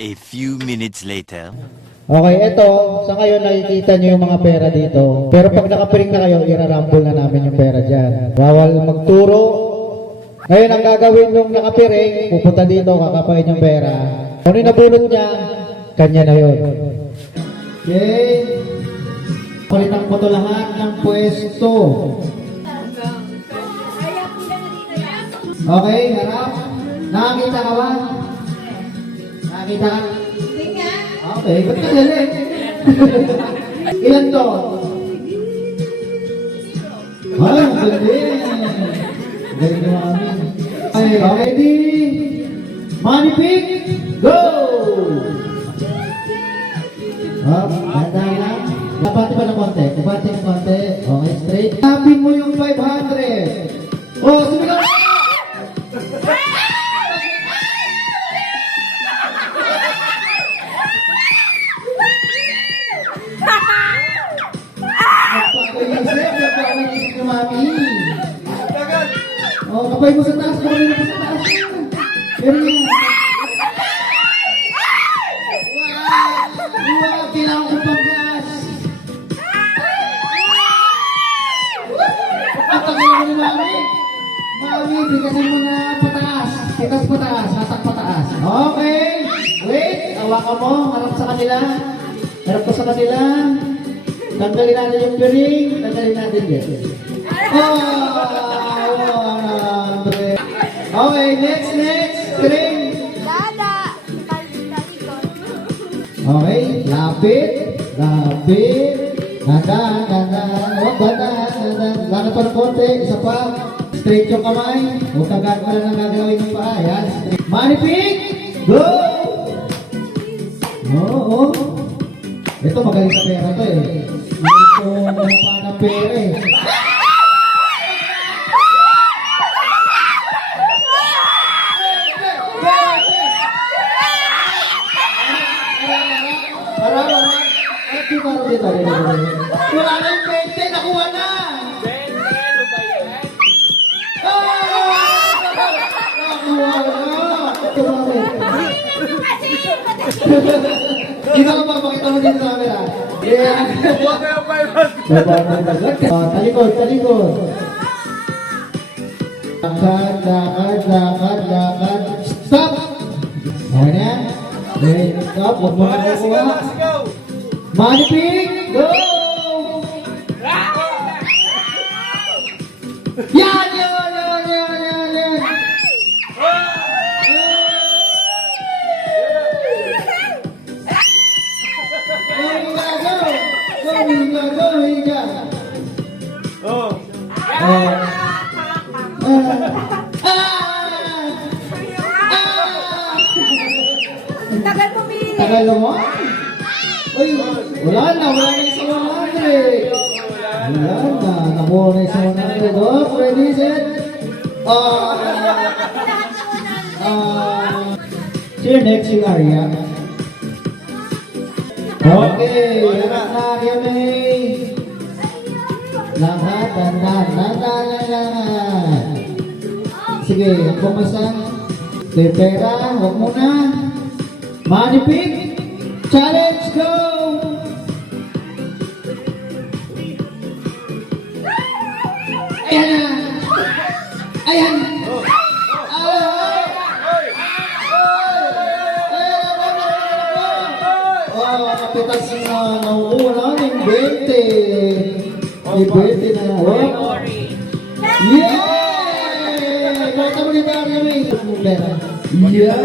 A few minutes later. Okay, eto, sa ngayon nakikita nyo yung mga pera dito. Pero pag nakapiring na kayo, irarambol na namin yung pera dyan. Bawal magturo. Ngayon, ang gagawin nung nakapiring, pupunta dito, kakapain yung pera. Kung yung nabulot niya, kanya na yun. Okay. Palitan ko to lahat ng pwesto. Okay, harap. Nakakita ka ba? Nakakita ka? Okay, ba't ka galit? Ilan to? Ay, ang galing. Galing na amin. Okay, ready? Money pick, go! Handa na. Kapati pa ng konti. Kapati ng konti. Okay, straight. Tapin mo yung 500. Oh, sumigaw! Nagpapayisip ni Mami. Oh, kapay mo sa taas. Kapay mo sa taas. Pero yan. Wow, kailangan ko pang gas. Patagal mo ni Mami. Mami, bigasin mo na pataas. Kitas pataas, hatak pataas. Okay. Wait, hawakan mo. Harap sa kanila. Harap ko sa kanila. Tanggalin natin yung piring. Tanggalin natin din. Okay, next. Piring. Okay, lapit. Dadan. Lakad pa ng konti. Isa pa. Straight yung kamay. Huwag kagad pa lang gagawin yung paa. Yan. Money pick. Go! Oo. Ito magaling sa pera to eh. Ito pa ng pera eh. Wala na yung 20, nakuha na! 20, ano ba yan? Nakuha na! Ikaw ang papakita mo din sa camera. Yeah! Talikod! Lakad! Stop! Okay na yan? Okay, stop. Huwag mo na kukuha. Money pick! Go! Yan! Higa! Tagal mo? Uy, wala na isang 100. Nakuha na isang 100. Oh, ready, set? Sino next yung Arya? Okay, lahat na, Yamay. Lahat. Sige, ang pumasan. Pera, huwag muna. Money pick. Challenge, go! Ayan! Kapitas na nauuna ng 20. May 20 na. Yay! Kota mo ni Barry. Yeah!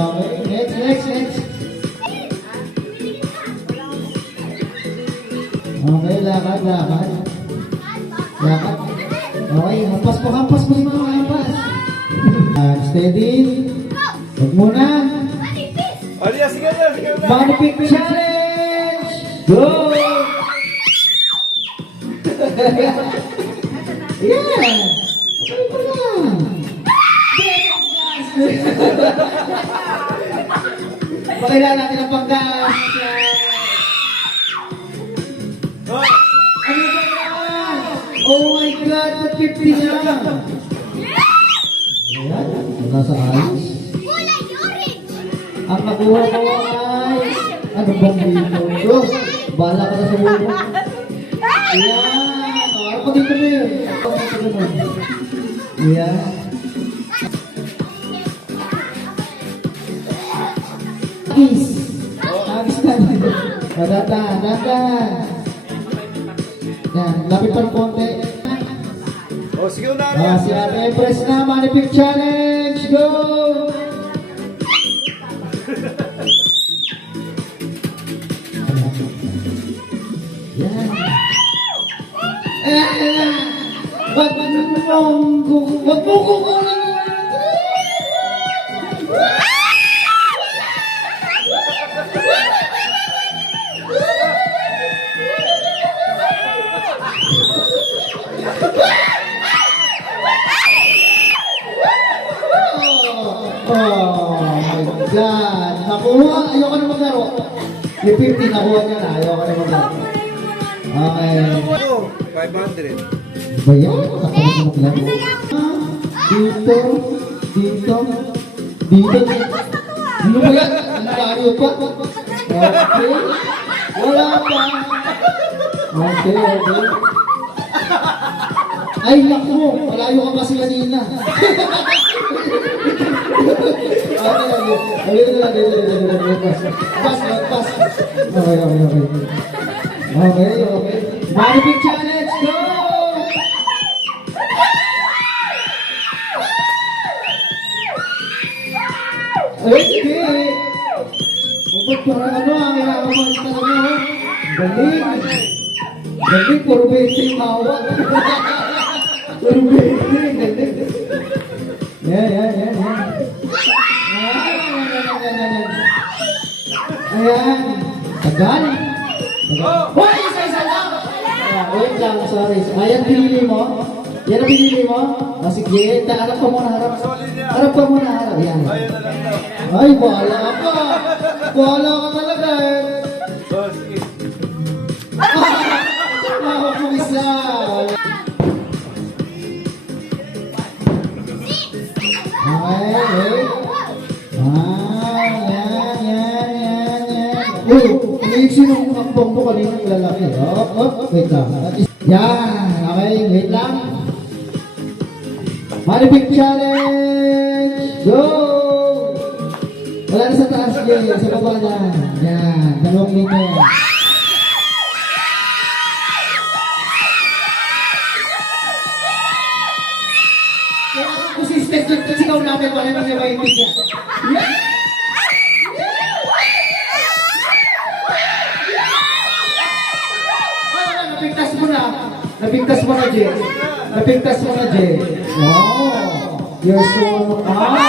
Okay, next. Okay, lakad. Okay, hampas mo si mga hampas. Steady. Huwag muna. Sige. Money pick challenge. Go! Yeah! Okay pa lang. Pakilala natin ang panggas. Ano ba yan? Oh my God, ba't 50 na? Ayan, nasa ayos. Kulay orange. Ang nakuha ko ay, ano bang dito? Bro, bahala ka na sa buhay mo. Ayan, harap ka dito, Mir. Harap ka dito, Mir. Ayan. Kiss. Agis na. Dadan. Yan, lapit pa ng konti. Oh, sige na Arias. Si Ate Empress na, Manipig Challenge! Go! Yan. Wag mo kukunin. Oh my God! Nakuha! Ayoko na maglaro. Yung 50 nakuha niya na. Ayoko na maglaro. Okay. Ano? 500. Ba yan? Nakapagod na maglaro. Dito. Dito. Dito. Ano ba yan? Nakario pa. Okay. Wala pa. Okay. Ay, naku! Malayo ka kasi kanina. Okay. Manipig Challenge, go! Ay, sige! Ba't parang ano, ang ilaman talaga, ha? Galing, puro 20 yung mawag. Puro 20, galing. Yan. Ayan. Tagal. Hoy, isa lang. Wait lang, sorry. Ayan, pinili mo. Yan ang pinili mo. Sige, harap ka muna, harap. Harap ka muna, harap. Yan. Ayun na lang daw. Ay, bahala ka. Bahala ka talaga eh. Oh, sige. Ako kung isa. Okay. Yan. Uy, sinong akbong mo kanina ng lalaki? Wait lang. Yan. Okay, wait lang. Manipig Challenge! Go! Wala na sa taas, Jay. Sa baba na. Yan. Dalawang linya yan. Kaya ang consistent yung sigaw namin, wala nang yung maintig niya. Napigtas mo na. Napigtas mo na, Jay. Napigtas mo na, Jay. Oh, you're so... sorry.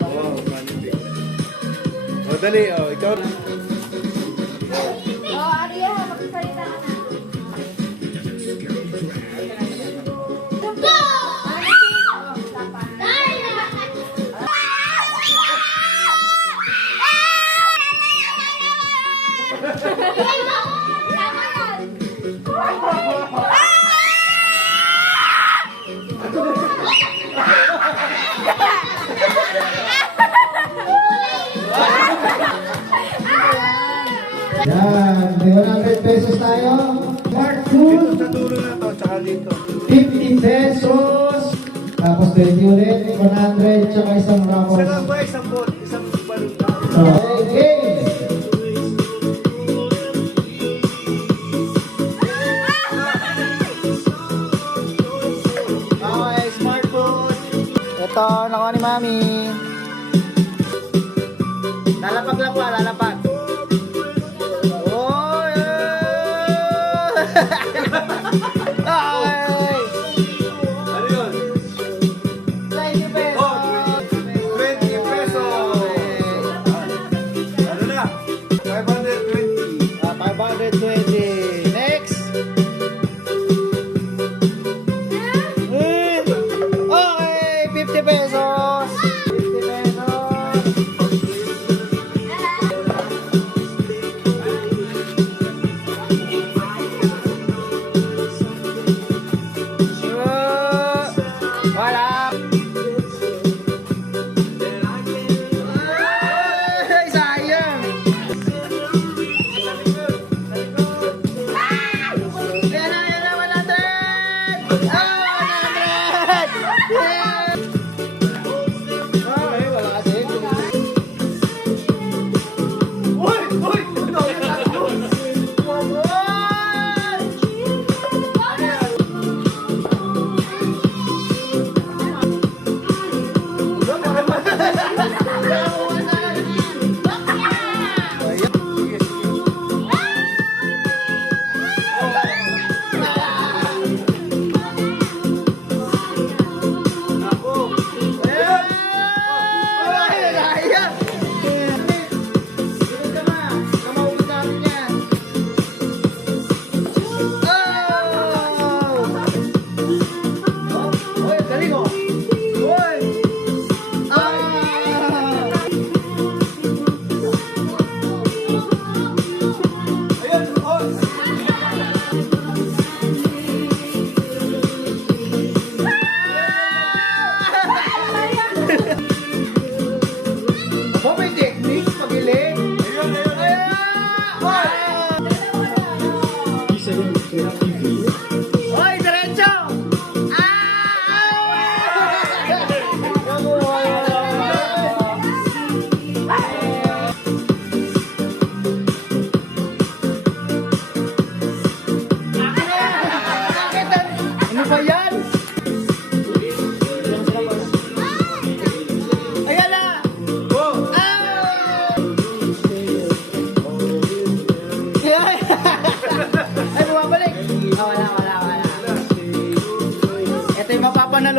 Oh, manipig. Oh, dali. Oh, ikaw. Oh, Aria, magsalita ka na. Go! Yan, may 100 pesos tayo. Smart food, Sa dulo na to, tsaka dito. 50 pesos. Tapos 20 ulit, 100, tsaka isang Isa ramos. lang ba? Isang ball? Isang balon? Okay, game. Okay, smart food. Ito, nakuha ni Mami. Lalapag lang po, lalapag. Oh, ay! Ano yun? 20 pesos. Oh, 20 pesos. Ano na? 520. 520. Next. Okay, 50 pesos. 50 pesos.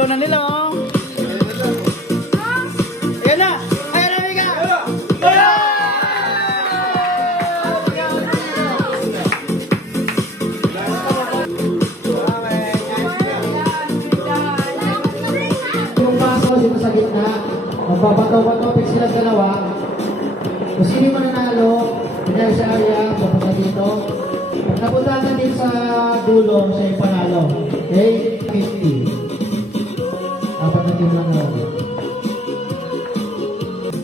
na nila, oh. Ayan na! Ayan na, Mika! Yung baso dito sa gitna, magbabato-bato sila dalawa. Kung sino man nanalo, kunyari sa area, papunta dito. Pag napunta ka din sa dulo, siya yung panalo. Okay? 50. Apat na team lang ako.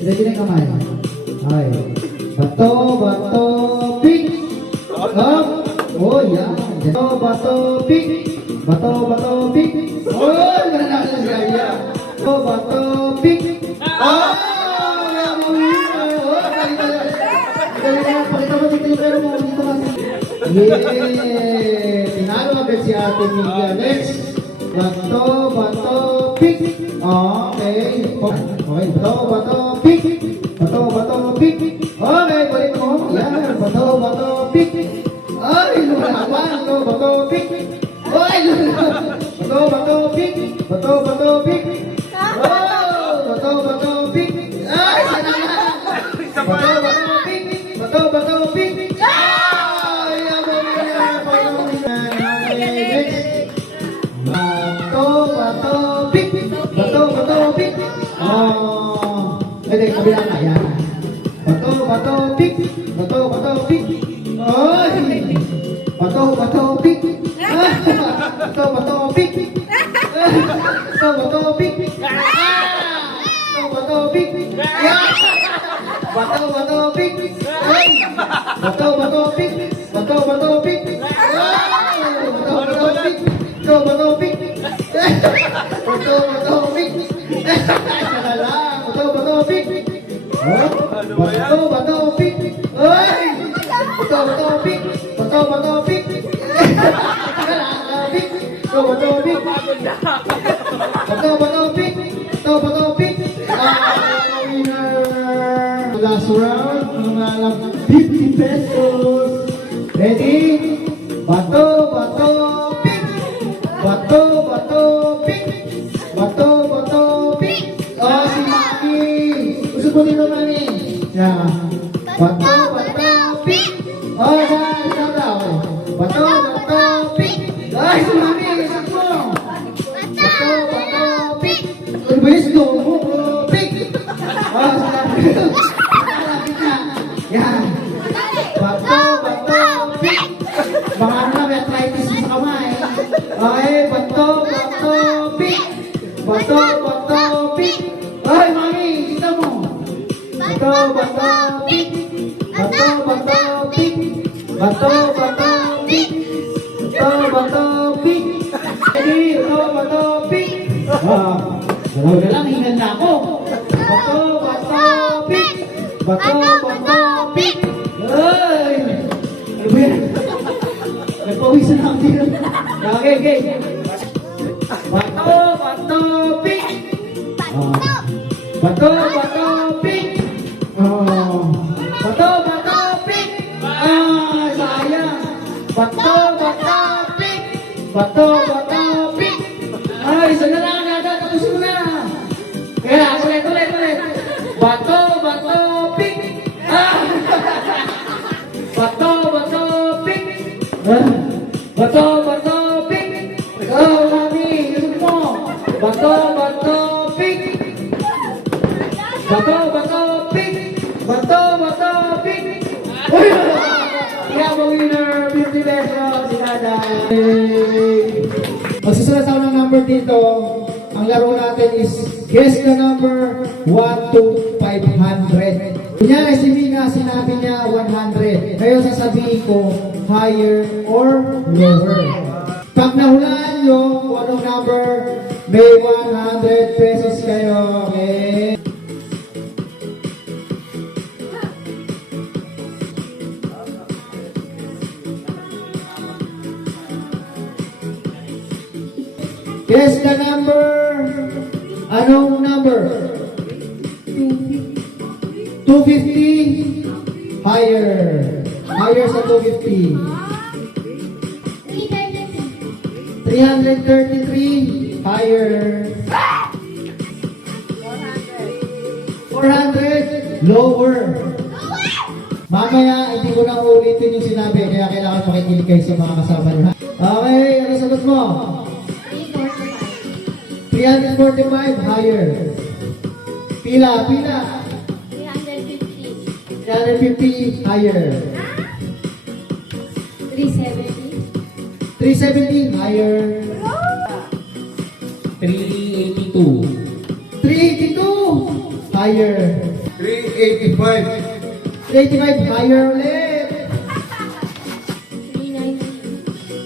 Ready na yung kamay. Okay. Bato, bato, pick! Up! Oh, yeah. Bato, bato, pick! Bato, bato, pick! Oh, nanalo si area. Bato, bato, pick! Oh! Pakita mo dito yung pera mo. Dito kasi. Yeah! Tinalo agad si Ate Mia. Next. Bato, bato, pick. Okay. Okay. Bato, bato, pick. Bato, bato, pick. Okay. Balik mo. Yan. Bato, bato, pick. Ay, lumalaban. Bato, bato, pick. Ay, lumalaban. Bato, bato, pick. Bato, bato, pick. Oh! Bato, bato, pick. Ay, sana na. Bato, bato, pick. Bato, bato, pick. Ay, abo niya. Bato, bato, pick. Bato, bato, pick. Oh. Hindi, kabila na. Yan. Bato, bato, pick. Bato, bato, pick. Ay. Bato, bato, pick. Bato, bato, pick. Bato, bato, pick. Bato, bato, pick. Yeah. Bato, bato, pick. Ay! Bato, bato, pick. Bato, bato, pick. Ay! Bato, bato, pick. Bato, bato, pick. Bato, bato, pick. Sana lang. Bato, bato, pick. Oh? Bato, bato, pick. Ay! Bato, bato, pick. Bato, bato, pick. Sana lang. Pick. Bato, bato, pick. Bato, bato, pick. Bato, bato, pick. Winner! Last round, mga lang 50 pesos. Ready? Bato, bato, pick! Bato, bato, pick! Bato, bato, pick! Oh, si Maki! Gusto ko nito, Mami? Yeah. Bato, bato, pick! Oh, ikaw daw. Bato, bato, pick! Ay, si Mami! Gusto ko! Bato, bato, pick! Ay, bilis ko! Pick! Oh, si Mami! Yan. Bato, bato, pick. Baka ano na, may arthritis sa kamay. Okay, bato, bato, pick. Bato, bato, pick. Ay, Mami, kita mo. Bato, bato, pick. Bato, bato, pick. Bato, bato, pick. Bato, bato, pick. Ready, bato, bato, pick. Dalaw na lang, hingan na ako. Bato, bato, pick. Bato, bato, pick! Ay! Ano ba yan? Nagpawisan ako dito. Okay, okay. Bato, bato, pick! Bato, bato, pick! Bato, bato, pick! Ah, sayang! Bato, bato, pick! Bato, bato, pick! Ay, isa na lang agad. Tapos mo na. Kaya, ulit. Bato, bato, pick! Bato, bato, pick! Bato, bato, pick! Oh, Mami, gusto mo! Bato, bato, pick! Bato, bato, pick! Bato, bato, pick! Kaya winner, 50 pesos, si Dada! Magsusulat ako ng number dito. Ang laro natin is guess the number 1 to 500. Kunyari si Mika, sinabi niya 100. Ngayon sasabihin ko higher or lower. Pag nahulaan nyo kung anong number, may 100 pesos kayo. Okay? Guess the number. Anong number? 250. Higher. Higher sa 250. 333. Higher. 400, lower. Mamaya, hindi ko na uulitin yung sinabi, kaya kailangan makikinig kayo sa mga kasama nyo. Okay, ano sagot mo? 345, higher. Pila, pila. 350. 350, higher. 370. 370, higher. 382. 382, higher. 385. 385, higher ulit.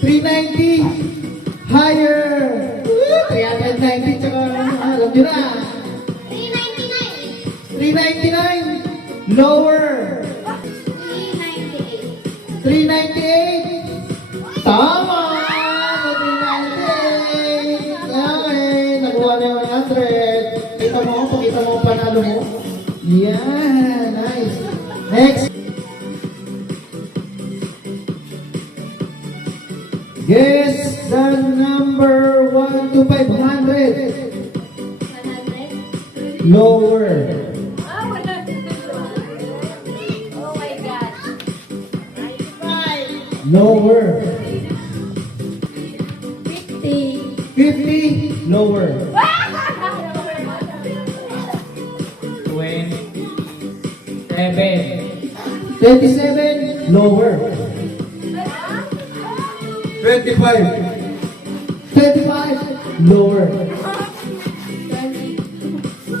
390, 390. higher. 390, tsaka alam nyo na. 399. 399, lower. 398. 398, tama. 398. Okay, nakuha na yung 100. Pakita mo ang panalo mo. Yeah, nice. Next. Guess the number 1 to 500. 100. Lower. Oh, oh my God. 95. Lower. 50. 50. Lower. 27. 27. Lower. 25. 25. Lower.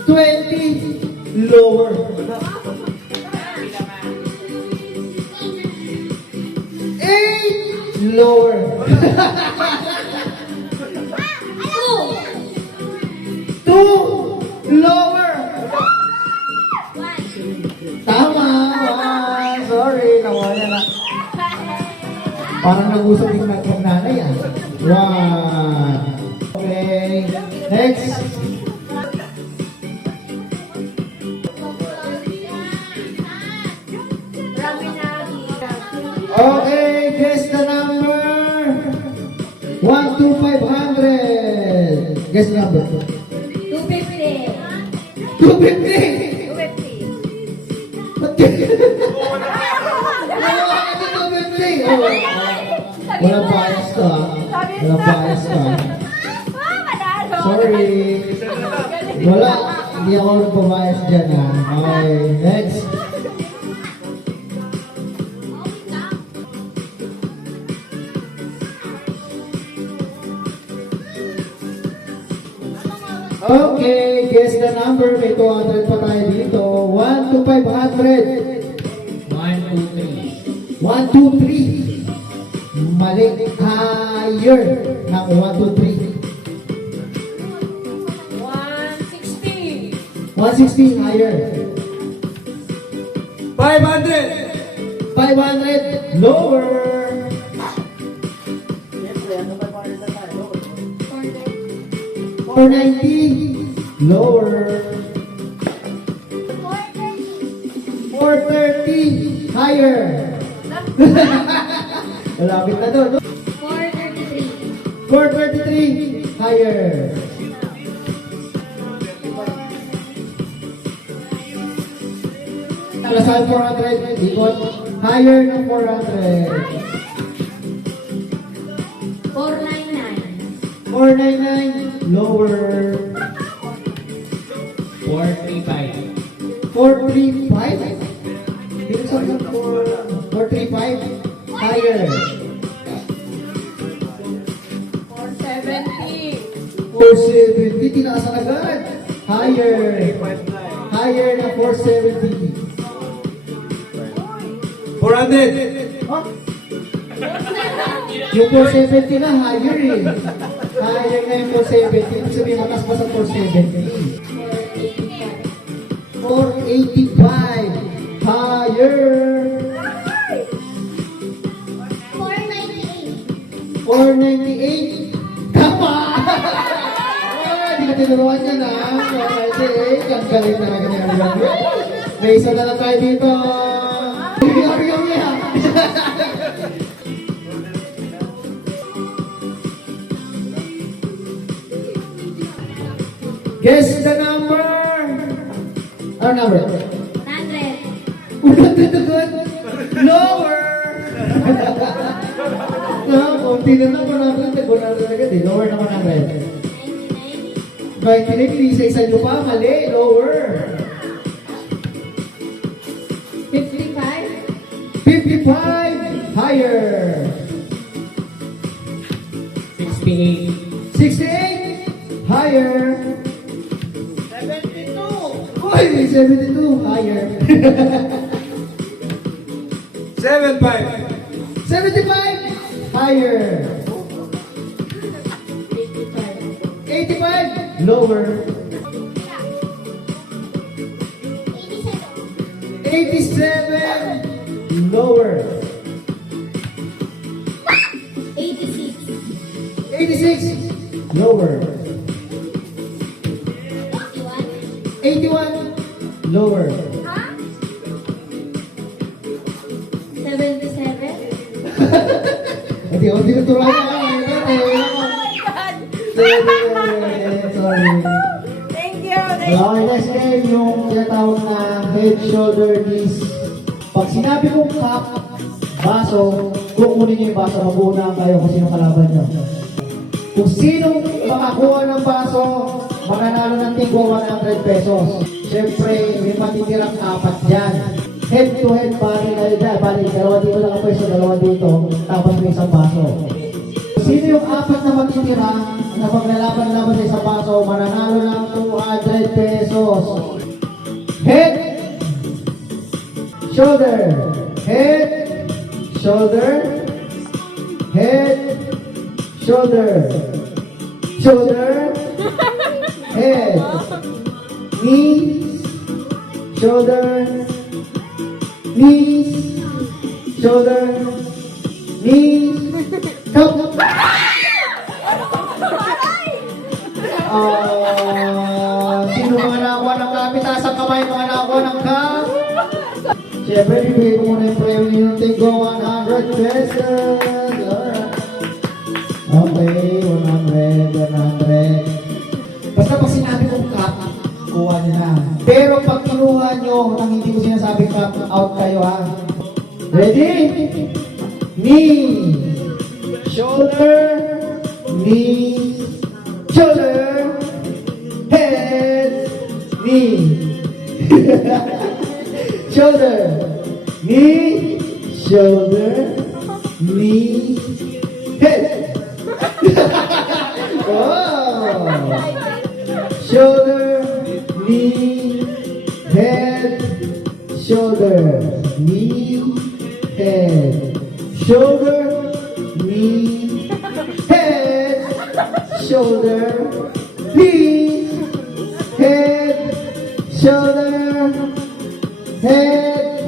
20. Lower. 8. Lower. 2. Lower. Tama. Sorry, nawala na. Parang nag-usap yung nanay ah. 1. Okay. Next. Okay, guess the number. 1 to 500. Guess the number. 250. 250. 250. Ba't ganyan? Walang bias to ah. Walang bias to ah. Sorry. Wala. Hindi ako nagpabias dyan ah. Okay, next. Okay, guess the number. May 200 pa tayo dito. 1 to 500. 1, 2, 3. 1, 2, 3. Mali. Higher ng 1, 2, 3. 160. 160 higher. 500. 500 lower. 490 lower. 430 higher. Malapit na doon. 433. 433 higher. Nakasan 400 ikot. Higher ng 400. 499. 499 lower. 435. 435. Dito sa 435 higher. 470. 470 tinaasan agad. Higher. Higher na 470. 400. Oh. Yung 470 na higher eh. Higher na yung 470. Ibig sabihin mataas pa sa 470. 485. Higher. 498. 498. Tama! Hindi ka tinuruan yan ha. 498. Ang galing talaga niya. May isa na lang tayo dito. Bigyan niya. Guess the number. Our number. 100. 100 agad. Lower! Kunti na lang, 100 agad eh. Lower na 100. 99, isa-isa nyo pa, mali. Lower. 55. 55, higher. 68. 68, higher. 72. Uy, 72, higher. 75. 75, higher. 85, lower. 87, lower. 86. 86, lower. 81. 81, lower. 77. Hindi ko turuan na. Sorry. Thank you. Okay, next game, yung tinatawag na head, shoulder, knees. Pag sinabi kong cup, baso, kukunin niyo yung baso, mabuhunahan kayo kung sino kalaban niyo. Kung sinong makakuha ng baso, mananalo ng tinggo 100 pesos. Siyempre, may matitirang apat dyan. Head to head, bali kayo dyan. Bali, dalawa dito nakapwesto, dalawa dito, tapos may isang baso. Sino yung apat na matitira na paglalaban-laban sa isang baso, mananalo ng 200 pesos. Head, shoulder, head, shoulder, head, shoulder, shoulder, head, knees, shoulder, knees, shoulder, knees, cup. Sino mga nakakuha ng kapit? Taas ang kamay, mga nakakuha ng cup. Siyempre, bibigay ko muna yung premium ng Tinggo 100 pesos. Alright. Okay, 100. Basta pag sinabi kong cup, kuha nyo na. Pero pag kinuha nyo nang hindi ko sinasabi cup, out kayo ha. Ready? Knee, shoulder, knee, shoulder, head, knee. Shoulder, knee, shoulder, knee, head. Wow. Shoulder, knee, head, shoulder, knee, head. Shoulder, knee, head, shoulder, knee, head, shoulder, head,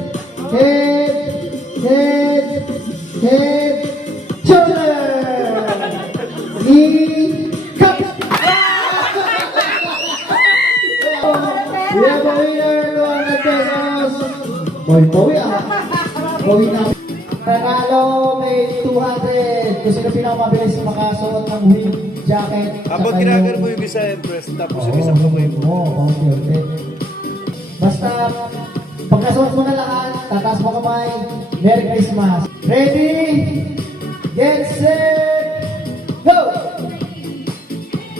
shoulder, knee, cup. We have a winner, 200 pesos. Powi ah. Powi na. Panalo, may 200. Kasi na pinakamabilis makasuot ng wing jacket. Habang ginagano mo yung isa press, tapos yung isang kamay mo. Oo, okay. Basta, pag nasuot mo na lahat, tataas mo kamay. Merry Christmas. Ready? Get set! Go!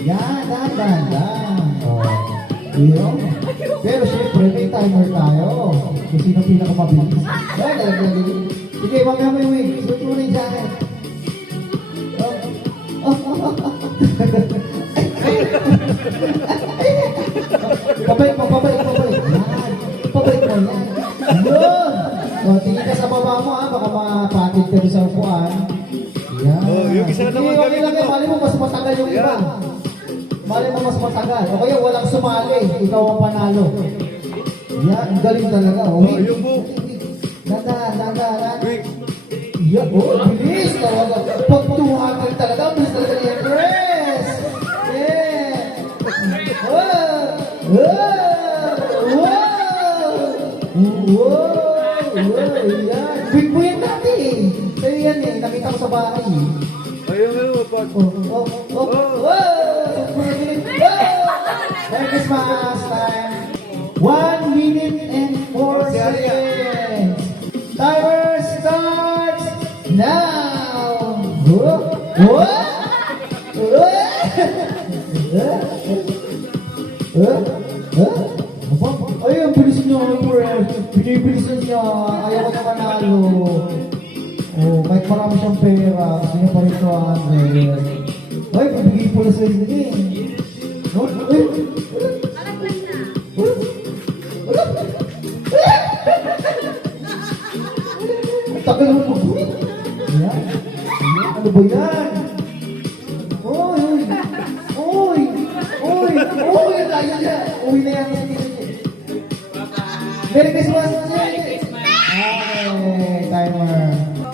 Yan, dahan. Oh. Yun. Pero syempre, may timer tayo. Kung sino pinakamabilis. Yan, talagang. Sige, mamaya mo yung wing. Suot mo na yung jacket. Pabalik. Yan. Pabalik mo yan. Yun. O, tingin ka sa baba mo ha. Baka mapatid ka sa upuan. Yan. Oh, yung isa naman okay gamitin lang yan. mo. Mali mo mas matagal yung iba. Yan. Mali mo mas matagal. O kaya walang sumali. Ikaw ang panalo. Yan. Ang galing talaga. O, Oh, yung book. Dahan. Quick. Yeah, oh, bilis! Tawagan. Pag 200 talaga, bilis talaga ni Empress! Yeah! Yan. Quick mo yan dati eh. Sa'yo yan eh. Nakita ko sa bahay eh. Ayun, pag... Merry Christmas time! 1 minute Ay, ang bilis niyo, friend. Binibilisan niya. Ayaw ko na manalo. Oh, kahit marami siyang pera, gusto niya pa rin 200. Ay, pabigay po na sa inyo. Oh, ay. Alaglag na. Ang tagal mo mag-uwi. Ayan. Ano ba yan? Oy! Oy! Oy! Oy! Tayo na! Uwi na yan. Merry Christmas! Okay, timer.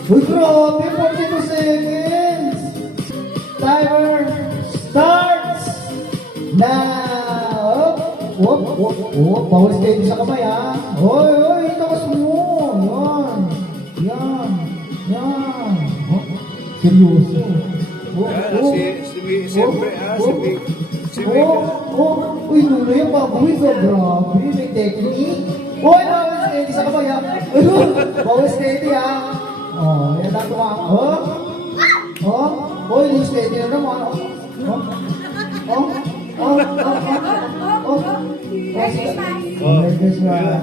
Uy, grabe! 42 seconds! Timer starts now! Bawal kayo sa kamay, ha? Oy! Takas mo! Yan! Oh, seryoso. Siyempre, Uy, nuno yung baboy ka, grabe, may technique. Uy, bawal steady sa kamay, ha? Bawal steady, ha? Oh, yan lang tumakot. Uy, yung steady na naman, Merry Christmas.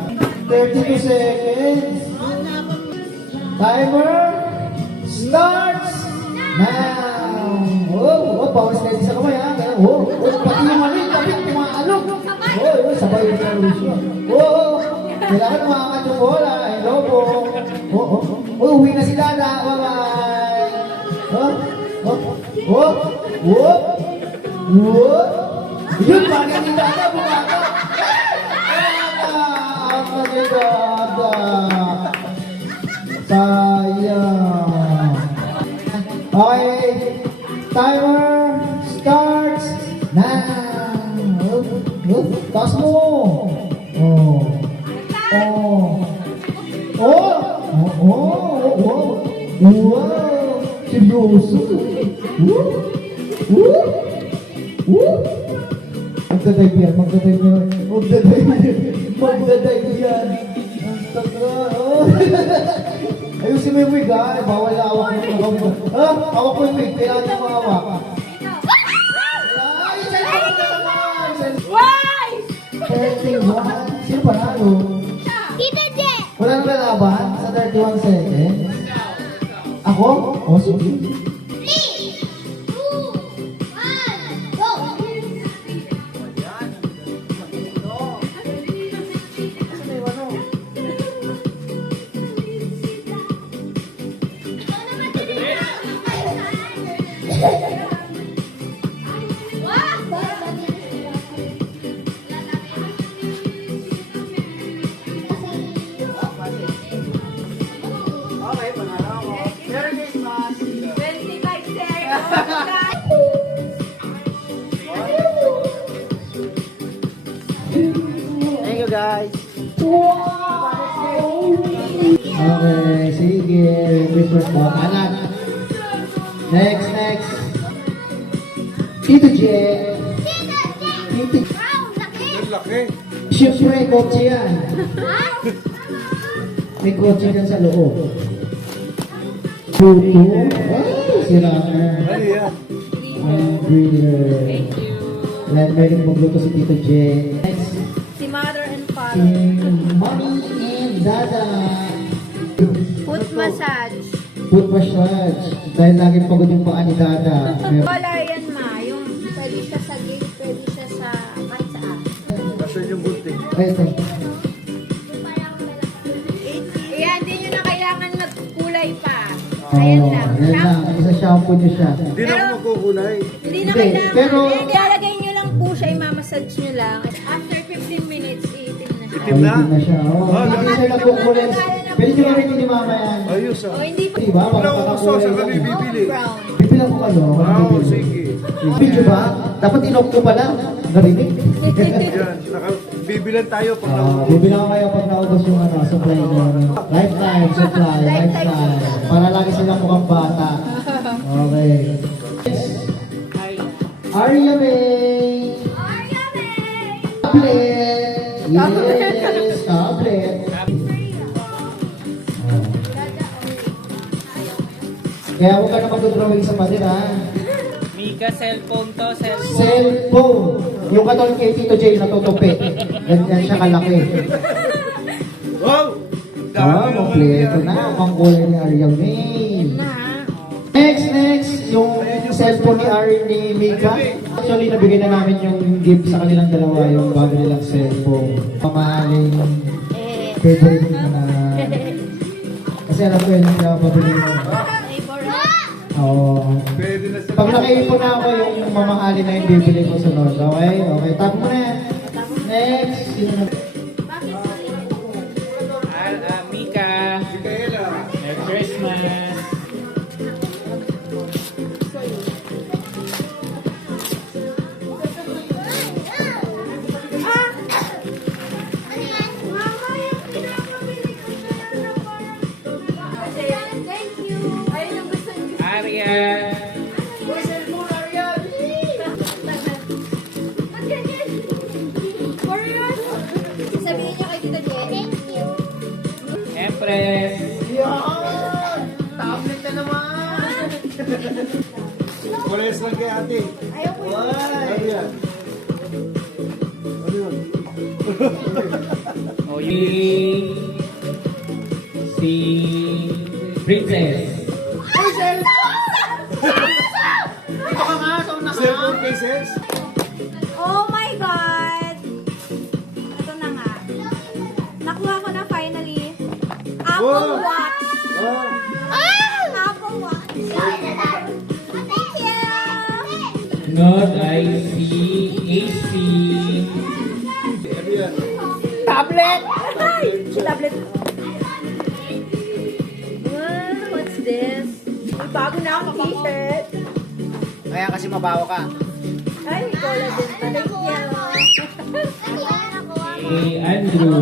32 seconds. Timer starts now. Bawal steady sa kamay, ha? Pati yung mali, kapit, tumaalog. Sabay yung solution. Kailangan umakat yung bola. Hello po. Uwi na si Dada. Yun, bagay ni Dada, bumaka. Bagay Dada. Sayang. Okay. Timer starts now. Taas mo. Wow. Seryoso. Magdadive yan. Ang tagal. Ayusin mo yung wig, ha? Bawal hawak yung wig. Hawak mo yung wig. Kailangan yung mahawak. Ay, cellphone na naman! Why? 31. Sino panalo? Tita J! Wala nang lalaban sa 31 seconds. Ako? O, sige. 3, 2, 1, go! Thank you, guys. Okay, sige. Christmas po. Anak. Next. Tito J. Tito J. Ang laki. Siyempre, kotse yan. May kotse yan sa loob. Puto. Ay, sila na. Ano yan? Breeder. Let me magluto si Tito J. Next. Si mother and Si father. Mommy and Dada. Foot massage. Foot massage. Dahil laging pagod yung paa ni Dada. Wala yan ma. Yung pwede siya sa gate, pwede siya sa kahit saan. Nasaan yung bunting? Ito. Ayan, hindi nyo na kailangan magkulay pa. Ayan lang. Yan lang. Isa shampoo niyo siya. Hindi na ako magkukulay. Hindi na Hindi, kailangan. pero- Ilalagay nyo lang po siya, i-massage nyo lang. After 15 minutes, iitim na siya. Itim na? Ayun na siya. Hindi siya nagkukulis. Pwede nyo rin ni Mama yan. Ayos O, ah. hindi pa. Diba? Wala Parang ko gusto, nakakulay saan lang. kami bibili? Brown. Bibilang ko kayo. Oo, sige. Video ba? Dapat inok ko pala. Narinig. Yan, bibilan tayo pag naubos. Bibilang ko kayo pag naubos yung supply nyo. Lifetime supply. Lifetime. Para lagi silang mukhang bata. Okay. Arya May. Tablet. Yes, tablet. Kaya huwag ka na mag-drawing sa pader, ha? Mika, cellphone to, cellphone. Cellphone. Yung katulad kay Tito Jay natutupi. Ganyan siya kalaki. Wow! Ah, kompleto na. Ang kulay ni Arya May. Next, yung cellphone ni Mika. Actually, nabigay na namin yung gift sa kanilang dalawa, yung bago nilang cellphone. Pamahaling favorite mo na. Kasi alam ko yun, yung pabili mo. Oo. Pwede na sa... Pag nakaipon na ako, yung mamahalin na yung bibili ko sunod. Okay? Okay, tap mo na yan. Next, sino na? Mika, Micaela. Merry Christmas. Thank you. Ayun yung gusto niyo. Arya. Ba't ganyan? Curious? Sabihin niyo kay Tita Jen. Thank you. Empress. Tablet na naman! Pares lang kay ate. Ano yan? Ano yun? O si Princess. Cellphone cases? Oh my God! Ito na nga. Nakuha ko na finally. Apple Wow! Watch. Oh! Apple Watch. Thank you! Not IC, AC. Ano yan? Tablet! Ay! Tablet. Wow, what's this? May bago na akong t-shirt. Kaya kasi mabaho ka. Ay, cola din pa. Thank you. Kay Andrew.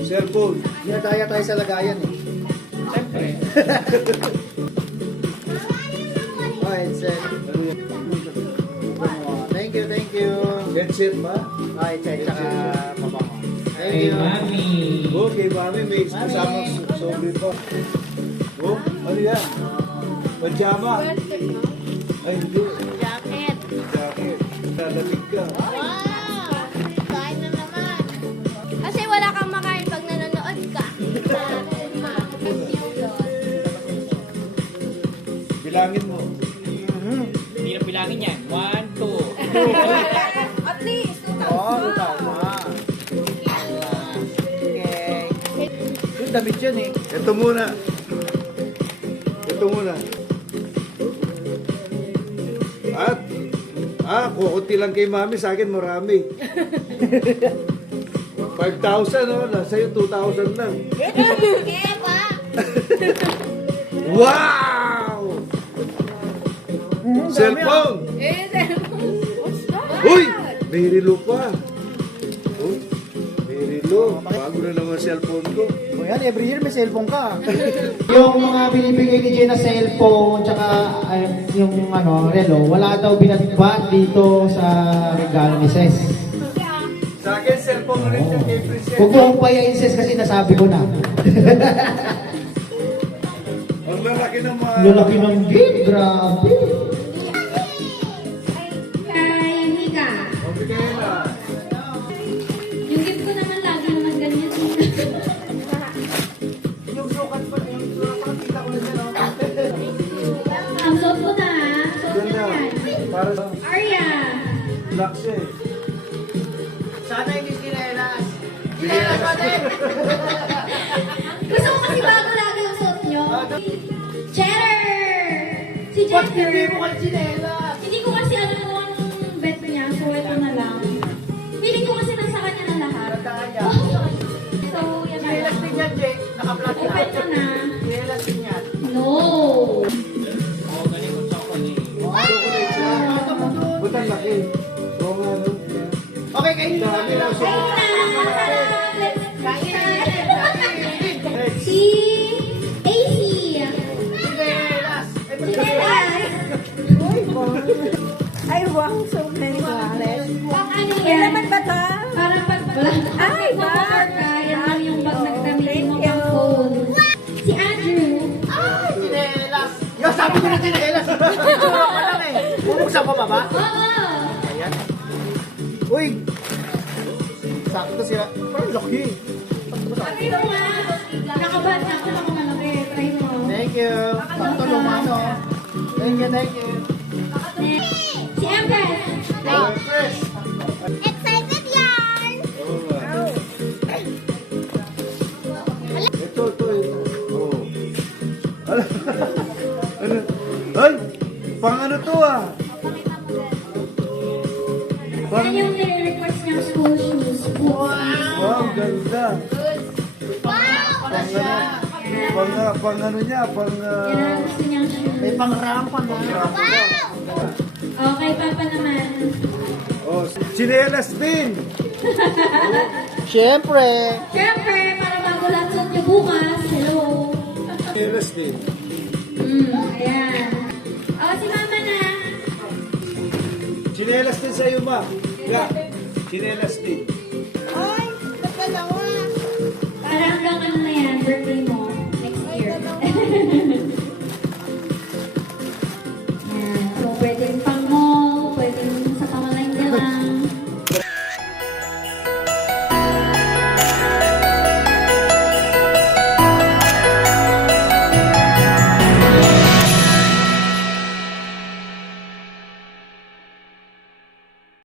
Cellphone. Dinadaya tayo sa lagayan eh. Siyempre. Oh, headset. Thank you. Headset ba? Oh, headset, tsaka mabango. Thank Kay you. Mami. Okay, mami, may kasama sobre pa. Oh, ano yan? Pajama. Ay, hindi. Jacket. Jacket. Lalamig ka. Wow! Kain na naman. Kasi wala kang makain pag nanonood ka. Bilangin mo. Hindi na bilangin yan. 1, 2. At least, 2,000. Oh, tama. Okay. Yung damit yun eh. Ito muna. Ito muna. At, kukunti lang kay mami, sa akin marami. 5,000, no? Sa'yo 2,000 lang. Kaya pa. Wow! Cellphone! What's that? Uy! May relo pa. Uy, may relo. Bago na naman cellphone ko. O yan, every year may cellphone ka. Yung mga binibigay ni Jay na cellphone, tsaka yung relo, wala daw binatbat dito sa regalo ni Ses. Sa akin, cellphone rin yung kay Princess. Huwag mo kong payain, Ses, kasi nasabi ko na. Ang lalaki ng mga... Lalaki ng gift, grabe. Kay Mika. Mabigay na. Yung gift ko naman lagi naman ganyan. Yung sukat pa, yung kita ko na siya, no? Ang suot ko na. Suot ko Ganda. na yan. Para sa Arya. black siya eh. Sana hindi sinelas. Gusto ko kasi bago lagi yung suot nyo. Cheddar! Si Cheddar. sinelas? Hindi ko kasi alam kung anong bet niya. So, ito na lang. Feeling ko kasi nasa kanya na lahat. So, yan na lang. yan, Jay. Naka-flat Open mo na. Sinelas din yan. No! Oh, galing ko chocolate. Chocolate siya. Ba't ang laki? Oo nga, no? Okay, kayo na. Ayun na! Let's Si AC. Chinelas. Ay, wow, so many flowers. Pang ano Yan yan? naman ba ito? Parang pag Ay, magpapar ka, yan lang yung pag nagkamitin mo Thank you. pang phone. Si ko na tinelas. Turo ka lang eh. Bubuksan ko pa ba? Oo. Ayan. Uy! Sakto sila. Parang laki. Sabi mo nga, nakabasa ako ng malaki. Try mo. Thank you. Sakto lumano. Thank you, thank you. Next. Si Empress. Fresh. Excited yan! Ito. Oh. Ano? Ay! Pang ano to ah? Yan yung nire-request niyang school shoes. Wow, ganda. Pang ano niya, pang... Yan ang gusto niyang shoes. May pang rampa na. Okay, Papa naman. Oh, chinelas din. Siyempre. Siyempre, para bago lahat niyo bukas. Hello. Chinelas din. Ayan. O, si Mama na. Chinelas din sa'yo, ma. Yeah. Chinelas din.